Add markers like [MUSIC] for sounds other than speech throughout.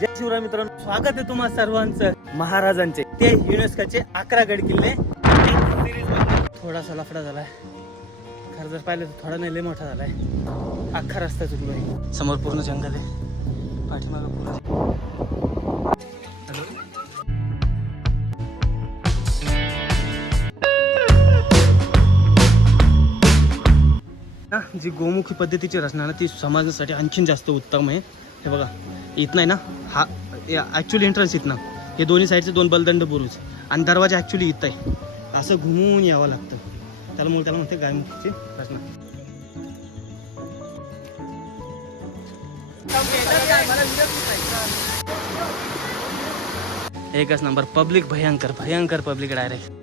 जय शिवराय मित्रांनो स्वागत आहे तुम्हा सर्वांचं महाराजांचे. ते युनेस्कोचे अकरा गड किल्ले. थोडासा लफडा झालाय. खरं जर पाहिलं तर थोडा नाही लय मोठा झालाय. अख्खा रस्ता चुकलोय. समोर पूर्ण जंगल आहे. पाठीमागं पूर्ण जी गोमुखी पद्धतीची रचना ना ती समाजासाठी आणखीन जास्त उत्तम आहे. हे बघा इथं आहे ना हा ॲक्च्युली एंट्रन्स इथनं. हे दोन्ही साईडचे दोन बलदंड बुरुज. आणि दरवाजा ॲक्च्युली इथं आहे. असं घुमून यावं लागतं. त्यामुळे त्याला म्हणते गायमुखीची रचना एकच नंबर पब्लिक भयंकर भयंकर पब्लिक डायरेक्ट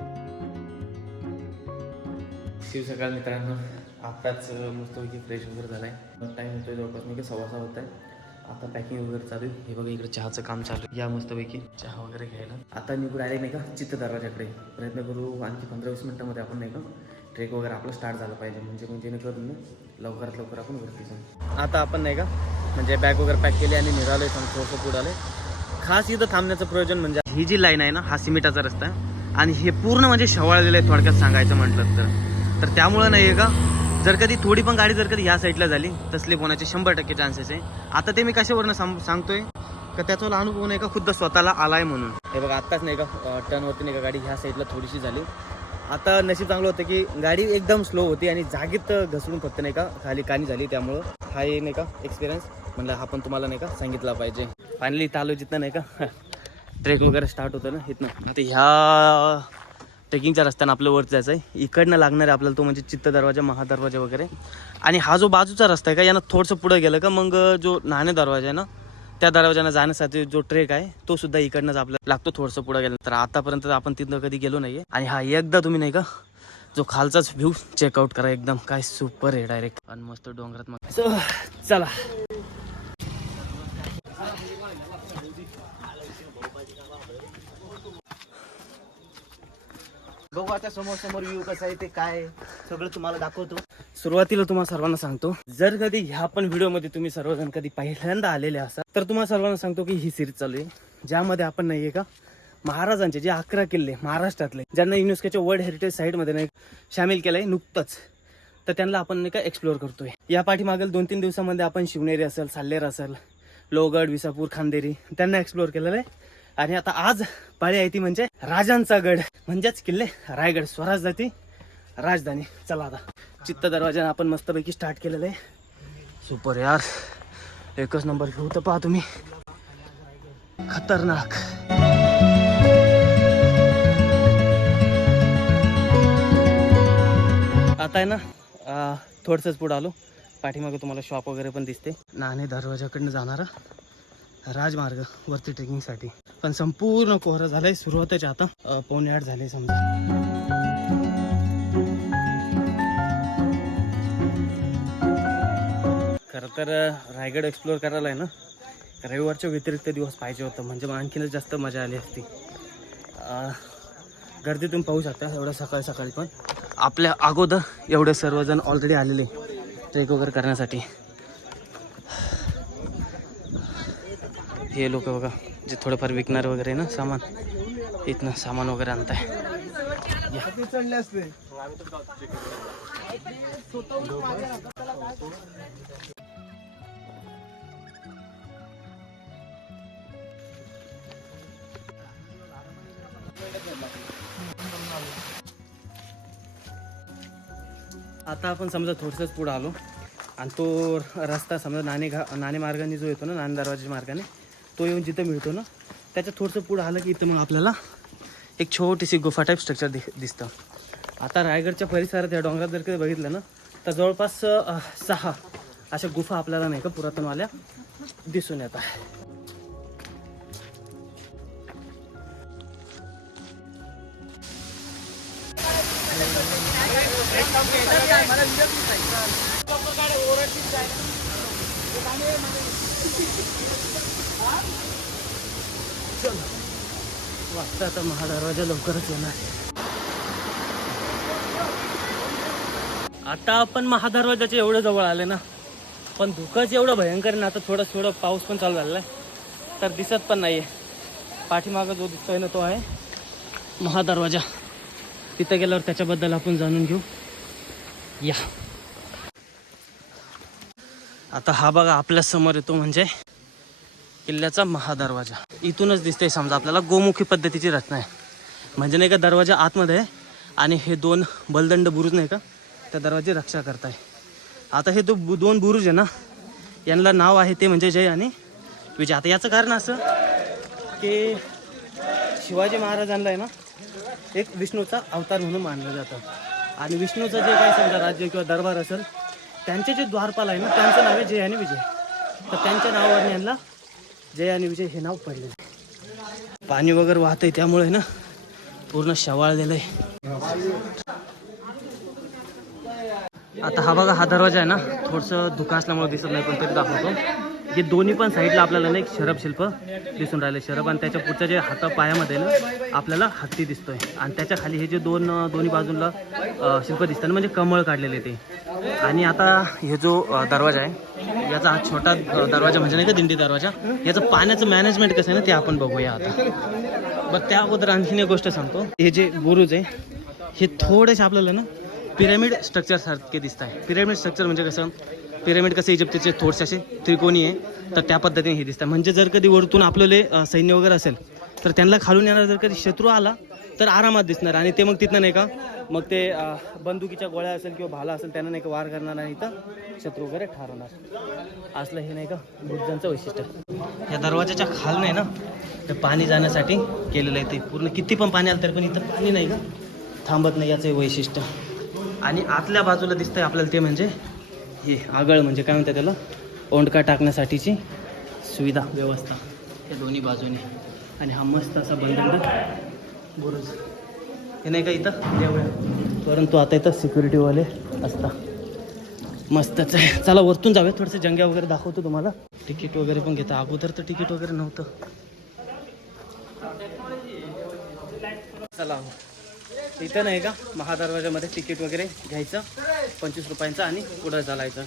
शिव सकाळ मित्रांनो आत्ताच मस्तपैकी फ्रेश वगैरे झाला आहे टाईम होतोय जवळपास मी सव्वा सहा होत आहे. आता पॅकिंग वगैरे चालू आहे. हे बघा इकडे चहाचं काम चालू आहे. या मस्तपैकी चहा वगैरे घ्यायला. आता मी निघू आले नाही का? चित्रदाराच्याकडे प्रयत्न करू आणखी पंधरा वीस मिनिटामध्ये आपण नाही का ट्रेक वगैरे आपलं स्टार्ट झालं पाहिजे. म्हणजे म्हणजे जेणेकरून लवकरात लवकर आपण वरती जाऊ. आता आपण नाही का म्हणजे बॅग वगैरे पॅक केली आणि निघालोय पण थोडंसं पुढे आले खास इथं थांबण्याचं प्रयोजन म्हणजे ही जी लाईन आहे ना हा सिमेंटाचा रस्ता आहे. आणि हे पूर्ण म्हणजे शवाळलेलं आहे थोडक्यात सांगायचं म्हटलं तर. तर त्यामुळं नाही आहे का जर कधी थोडी पण गाडी जर कधी ह्या साईडला झाली तसले होण्याचे शंभर टक्के चान्सेस आहे. आता ते मी कशावरनं सांग सांगतोय? का त्याचा अनुभव नाही का खुद्द स्वतःला आलाय म्हणून. हे बघा आत्ताच नाही का टर्नवरती नाही का गाडी ह्या साईडला थोडीशी झाली. आता नशीब चांगलं होतं की गाडी एकदम स्लो होती आणि जागीत घसरून फक्त नाही का खाली कानी झाली. त्यामुळं हा हे नाही का एक्सपिरियन्स म्हणलं हा पण तुम्हाला नाही का सांगितला पाहिजे. फायनली इथं आलो जिथं नाही का [LAUGHS] ट्रेक वगैरे स्टार्ट होतं ना इथनं. आता ह्या ट्रेकिंगच्या रस्त्यानं आपलं वर जायचं आहे इकडनं लागणार आहे आपल्याला तो म्हणजे चित्त दरवाजा महादरवाजा वगैरे. आणि हा जो बाजूचा रस्ता आहे का यानं थोडंसं पुढं गेलं का मग जो नाणे दरवाजा आहे ना त्या दरवाजानं जाण्यासाठी जो ट्रेक आहे तो सुद्धा इकडनंच आपल्याला लागतो थोडंसं पुढं गेलं तर आतापर्यंत आपण तिथं कधी गेलो नाहीये. आणि हा एकदा तुम्ही नाही का जो खालचाच व्ह्यू चेकआउट करा एकदम. काय सुपर आहे डायरेक्ट आणि मस्त डोंगरात मग. So, चला. बघू आता समोर समोर व्ह्यू कसा आहे ते काय सगळं तुम्हाला दाखवतो. सुरुवातीला तुम्हाला सर्वांना सांगतो जर कधी ह्या पण व्हिडिओमध्ये तुम्ही सर्वजण कधी पहिल्यांदा आलेले असाल तर तुम्हाला सर्वांना सांगतो की ही सिरीज चालू आहे ज्यामध्ये आपण नाहीये का महाराजांचे जे अकरा किल्ले महाराष्ट्रातले ज्यांना युनेस्कोच्या वर्ल्ड हेरिटेज साईटमध्ये नाही सामील केलंय नुकतंच तर त्यांना आपण नाही का एक्सप्लोअर करतोय. या पाठीमागील दोन तीन दिवसामध्ये आपण शिवनेरी असेल साल्लेर असेल लोहगड विसापूर खांदेरी त्यांना एक्सप्लोअर केलेलं आहे. आणि आता आज पाळी आहे ती म्हणजे राजांचा गड. म्हणजेच किल्ले रायगड. स्वराज जाती राजधानी. चला आता. चित्त दरवाजा आपण मस्तपैकी स्टार्ट केलेलं आहे. सुपर यार. एकच नंबर घेऊ तर पहा तुम्ही. खतरनाक. आता आहे ना थोडसंच पुढं आलो. पाठीमागे तुम्हाला शॉप वगैरे पण दिसते. नाणे दरवाजाकडनं जाणारा. राजमार्ग वरती ट्रेकिंगसाठी. पण संपूर्ण कोहरं झालाय सुरुवातीच्या आता पावणे आठ झाले समजा. खरं तर रायगड एक्सप्लोअर करायला आहे ना? रविवारच्या व्यतिरिक्त दिवस पाहिजे होतं म्हणजे मग आणखीनच जास्त मजा आली असती. गर्दी तुम्ही पाहू शकता एवढं सकाळी सकाळी पण. आपल्या अगोदर एवढे सर्वजण ऑलरेडी आलेले ट्रेक वगैरे करण्यासाठी. हे लोक बघा जे थोडंफार विकणार वगैरे ना सामान। इथनं सामान वगैरे आणताय आता आपण समजा थोडंसंच पुढं आलो. आणि तो रस्ता समजा नाणे घा नाणे मार्गाने जो येतो ना नाणे दरवाजाच्या मार्गाने तो येऊन जिथं मिळतो ना त्याच्या थोडंसं पुढं आलं की इथं मग आपल्याला एक छोटीशी गुफा टाईप स्ट्रक्चर दि दिसतं. आता रायगडच्या परिसरात या डोंगरात जर कधी बघितलं ना तर जवळपास सहा अशा गुफा आपल्याला नाही का पुरातनवाल्या दिसून येतात वाटतं आता महादरवाजा लवकरच येणार. आता आपण महादरवाजाच्या एवढं जवळ आले ना पण धुकंच एवढं भयंकर ना आता थोडं थोडं पाऊस पण चालू झालेला आहे. तर दिसत पण नाही पाठीमागं जो दिसतोय ना तो आहे महादरवाजा तिथं गेल्यावर त्याच्याबद्दल आपण जाणून घेऊ. या. आता हा बघा आपल्यासमोर येतो म्हणजे किल्ल्याचा महादरवाजा. इथूनच दिसते समजा आपल्याला गोमुखी पद्धतीची रचना आहे. म्हणजे नाही का दरवाजा आतमध्ये आहे आणि हे दोन बलदंड बुरुज नाही का त्या दरवाजे रक्षा करताय. आता हे दो बु- दोन बुरुज आहे ना यांना नाव आहे ते म्हणजे जय आणि विजय. आता याचं कारण असं की शिवाजी महाराजांना आहे ना एक विष्णूचा अवतार म्हणून मानलं जातं. आणि विष्णूचं जे काही समजा राज्य किंवा दरबार असेल त्यांचे जे द्वारपाल आहे ना त्यांचं नाव आहे जय आणि विजय. तर त्यांच्या नावावर यांना जय आणि विजय हे नाव पडले पाणी वगैरे वाहतंय त्यामुळे ना पूर्ण शवाळलेलं आहे आता हा बघा हा दरवाजा आहे ना थोडंसं धुका असल्यामुळे दिसत नाही पण तरी दाखवतो. हे दोन्ही पण साईडला आपल्याला ना एक शरब शिल्प दिसून राहिले. शरब आणि त्याच्या पुढच्या जे हाता पायामध्ये ना आपल्याला हत्ती दिसतोय. आणि त्याच्याखाली हे जे दोन दोन्ही बाजूला शिल्प दिसतात ना म्हणजे कमळ काढलेले ते. आणि आता हे जो दरवाजा आहे याचा हा छोटा दरवाजा म्हणजे नाही का दिंडी दरवाजा? याचं पाण्याचं मॅनेजमेंट कसं आहे ना ते आपण बघूया आता. बरं त्या अगोदर आणखीन एक गोष्ट सांगतो. हे जे बुरुज आहे हे थोडेसे आपल्याला ना पिरॅमिड स्ट्रक्चर सारखे दिसत आहे. पिरॅमिड स्ट्रक्चर म्हणजे कसं? पिरॅमिड कसं इजिप्तचे थोडसे असे त्रिकोणी आहे तर त्या पद्धतीने हे दिसतं म्हणजे जर कधी वरतून आपल्याला सैन्य वगैरे असेल तर त्यांना खालून येणार जर कधी शत्रू आला तर आरामात दिसणार आणि ते मग तिथनं नाही का? मग ते बंदुकीच्या गोळ्या असेल किंवा भाला असेल त्यांना नाही का वार करणार आणि तर शत्रू वगैरे ठारवणार असलं हे नाही का बुद्धांचं वैशिष्ट्य. या दरवाजाच्या खाल नाही ना तर पाणी जाण्यासाठी केलेलं आहे ते. पूर्ण किती पण पाणी आलं तरी पण इथं पाणी नाही का? थांबत नाही याचं वैशिष्ट्य. आणि आतल्या बाजूला दिसतंय आपल्याला ते म्हणजे हे आगळ म्हणजे काय म्हणतात त्याला? ओंडका टाकण्यासाठीची सुविधा व्यवस्था. या दोन्ही बाजूने. आणि हा मस्त असा बंद बुरुज हे नाही का इथं? देवळ परंतु आता इथं सिक्युरिटीवाले असता. मस्तच आहे. चला वरतून जाऊया. थोडंसं जंग्या वगैरे दाखवतो तुम्हाला. तिकीट वगैरे पण घेता. अगोदर तर तिकीट वगैरे नव्हतं. चला. इथं नाही का? महादरवाजामध्ये तिकीट वगैरे घ्यायचं. पंचवीस रुपयांचं आणि पुढं चालायचं.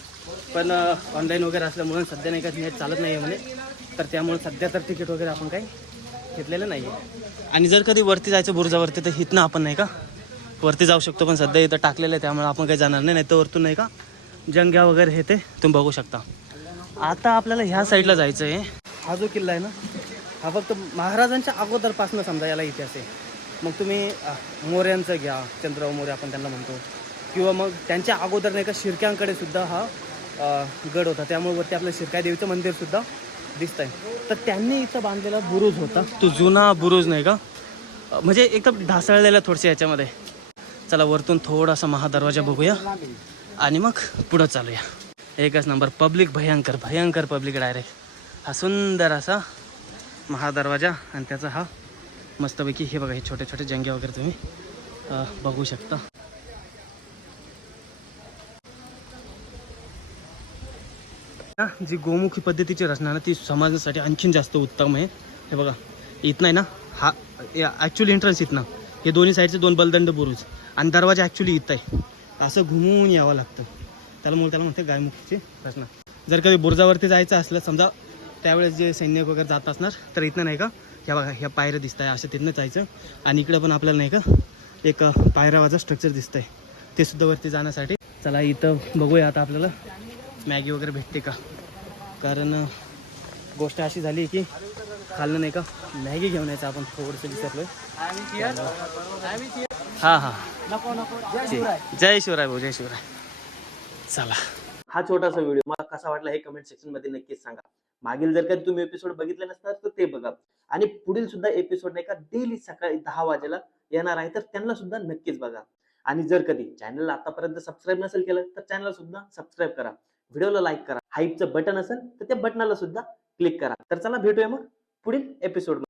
पण ऑनलाईन वगैरे असल्यामुळे सध्या नाही का नेट चालत नाही आहे म्हणे. तर त्यामुळे सध्या तर तिकीट वगैरे आपण काही घेतलेलं नाही आणि जर कधी वरती जायचं बुर्जावरती तर इथनं आपण नाही का? वरती जाऊ शकतो पण सध्या इथं टाकलेलं आहे त्यामुळे आपण काही जाणार नाही नाही तर वरतून नाही का? जंग्या वगैरे हे ते तुम्ही बघू शकता. आता आपल्याला ह्या साईडला जायचं आहे. हा जो किल्ला आहे ना हा फक्त महाराजांच्या अगोदरपासून समजा याला इतिहास आहे. मग तुम्ही मोऱ्यांचं घ्या चंद्रराव मोरे आपण त्यांना म्हणतो. किंवा मग त्यांच्या अगोदर नाही का शिरक्यांकडे सुद्धा हा गड होता. त्यामुळे वरती आपलं शिरकाय देवीचं मंदिर सुद्धा दिसत आहे तर त्यांनी इथं बांधलेला बुरुज होता. तो जुना बुरुज नाही का? म्हणजे एकदम ढासळलेला थोडसे याच्यामध्ये. चला वरतून थोडासा महादरवाजा बघूया. आणि मग पुढं चालूया. एकच नंबर पब्लिक भयंकर भयंकर पब्लिक डायरेक्ट हा सुंदर असा महादरवाजा आणि त्याचा हा मस्तपैकी हे बघा हे छोटे छोटे जंगे वगैरे तुम्ही बघू शकता. जी गोमुखी पद्धतीची रचना ना ती समाजासाठी आणखीन जास्त उत्तम आहे. हे बघा इथनं आहे ना हा ॲक्च्युली एंट्रन्स इथनं. हे दोन्ही साईडचे दोन बलदंड बुरुज. आणि दरवाजा ॲक्च्युली इथं आहे. असं घुमवून यावं लागतं. त्याला मग त्याला म्हणते गायमुखीची रचना. जर कधी बुरुजावरती जायचं असलं समजा त्यावेळेस जे सैनिक वगैरे जात असणार तर इथनं नाही का ह्या बघा ह्या पायऱ्या दिसत आहे असं तिथनं जायचं. आणि इकडं पण आपल्याला नाही का एक पायऱ्यावाचं स्ट्रक्चर दिसतंय. ते सुद्धा वरती जाण्यासाठी. चला इथं बघूया आता आपल्याला. मॅगी वगैरे भेटते का? कारण गोष्ट अशी झाली की खाल्लं नाही का? मॅगी घेऊन यायचं आपण थोडंसं विसरलो हां हां. जय शिवराय भाऊ जय शिवराय. चला. हा छोटासा व्हिडिओ. मला कसा वाटला हे कमेंट सेक्शनमध्ये नक्कीच सांगा. मागील जर का तुम्ही एपिसोड बघितले नसणार तर ते बघा. आणि पुढील सुद्धा एपिसोड नाही का डेली सकाळी दहा वाजेला येणार आहे तर त्यांना सुद्धा नक्कीच बघा. आणि जर कधी चॅनलला आतापर्यंत सबस्क्राईब नसेल केलं तर चॅनलला सुद्धा सबस्क्राईब करा. व्हिडिओला लाईक करा. हाईपचं बटन असेल तर त्या बटनाला सुद्धा क्लिक करा. तर चला भेटूया मग पुढील एपिसोड